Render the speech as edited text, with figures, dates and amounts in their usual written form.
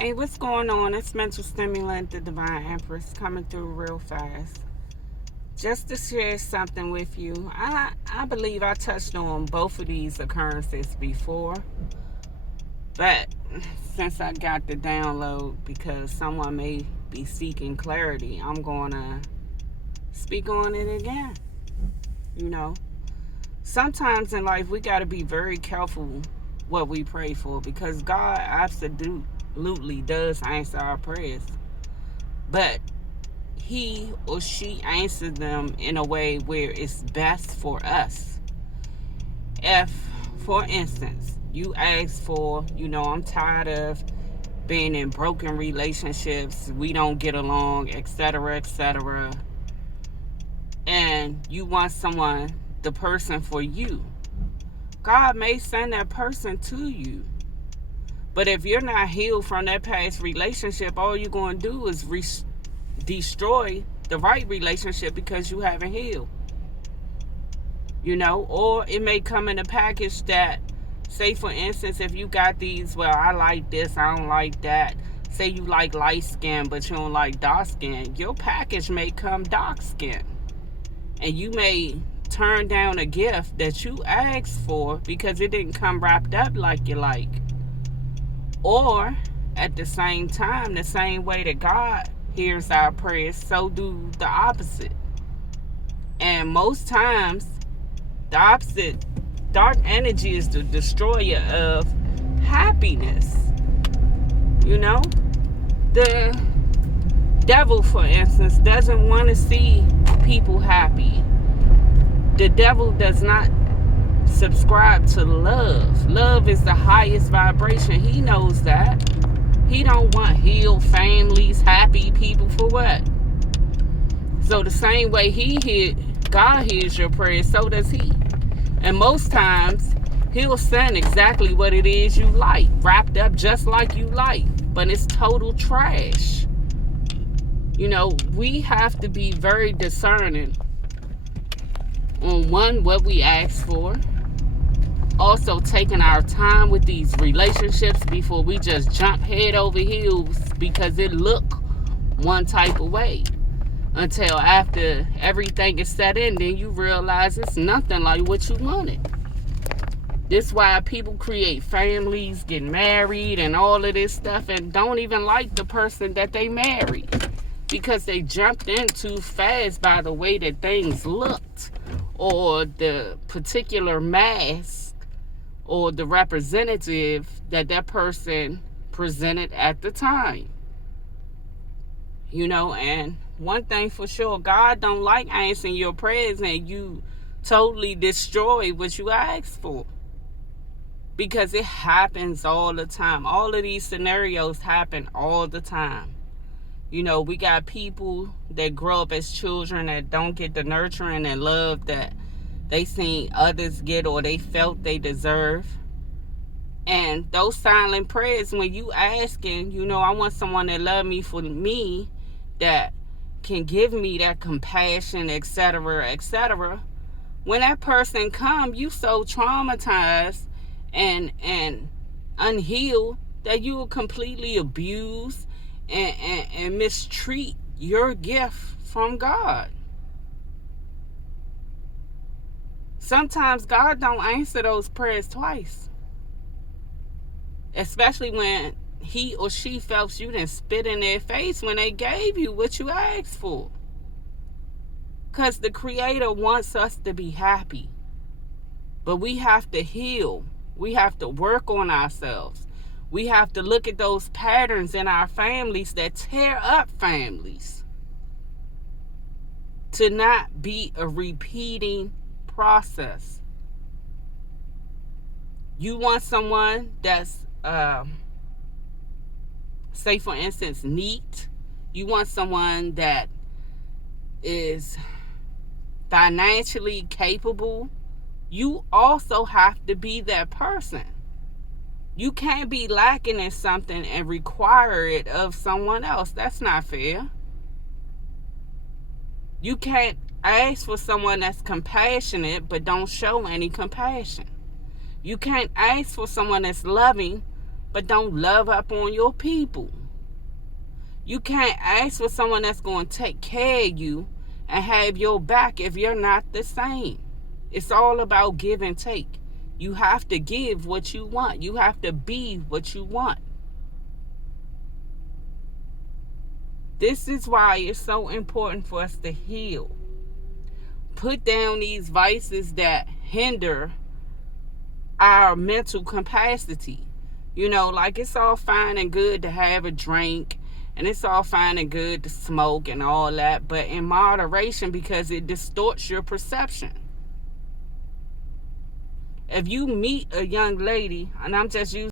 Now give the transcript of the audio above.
Hey, what's going on? It's Mental Stimulant, the Divine Empress, coming through real fast. Just to share something with you, I believe I touched on both of these occurrences before, but since I got the download, because someone may be seeking clarity, I'm going to speak on it again. You know, sometimes in life we got to be very careful what we pray for, because God absolutely does answer our prayers. But he or she answers them in a way where it's best for us. If, for instance, you ask for, I'm tired of being in broken relationships, we don't get along, etc., etc., and you want someone, the person for you, God may send that person to you. But if you're not healed from that past relationship, all you're going to do is destroy the right relationship because you haven't healed. Or it may come in a package that, say for instance, if you got these, well, I like this, I don't like that. Say you like light skin, but you don't like dark skin. Your package may come dark skin. And you may turn down a gift that you asked for because it didn't come wrapped up like you like. Or at the same time, the same way that God hears our prayers, so do the opposite. And most times, the opposite, dark energy, is the destroyer of happiness. The devil, for instance, doesn't want to see people happy. The devil does not subscribe to love. Love is the highest vibration. He knows that. He don't want healed families, happy people, for what? So the same way God hears your prayers, so does he. And most times, he'll send exactly what it is you like, wrapped up just like you like, but it's total trash. We have to be very discerning on what we ask for. Also taking our time with these relationships before we just jump head over heels because it look one type of way. Until after everything is set in, then you realize it's nothing like what you wanted. This is why people create families, get married, and all of this stuff, and don't even like the person that they married. Because they jumped in too fast by the way that things looked, or the particular mask, or the representative that person presented at the time. And one thing for sure, God don't like answering your prayers and you totally destroy what you asked for. Because it happens all the time. All of these scenarios happen all the time. We got people that grow up as children that don't get the nurturing and love that they seen others get or they felt they deserve. And those silent prayers, when you asking, I want someone that love me for me, that can give me that compassion, etc., etc. When that person come, you so traumatized and unhealed that you will completely abuse and mistreat your gift from God. Sometimes God don't answer those prayers twice. Especially when he or she felt you didn't spit in their face when they gave you what you asked for. Because the Creator wants us to be happy. But we have to heal. We have to work on ourselves. We have to look at those patterns in our families that tear up families. To not be a repeating process. You want someone that's, say for instance, neat. You want someone that is financially capable. You also have to be that person. You can't be lacking in something and require it of someone else. That's not fair. You can't ask for someone that's compassionate but don't show any compassion. You can't ask for someone that's loving but don't love up on your people. You can't ask for someone that's going to take care of you and have your back if you're not the same. It's all about give and take. You have to give what you want. You have to be what you want. This is why it's so important for us to heal. Put down these vices that hinder our mental capacity. Like it's all fine and good to have a drink, and it's all fine and good to smoke and all that, but in moderation, because it distorts your perception. If you meet a young lady, and I'm just using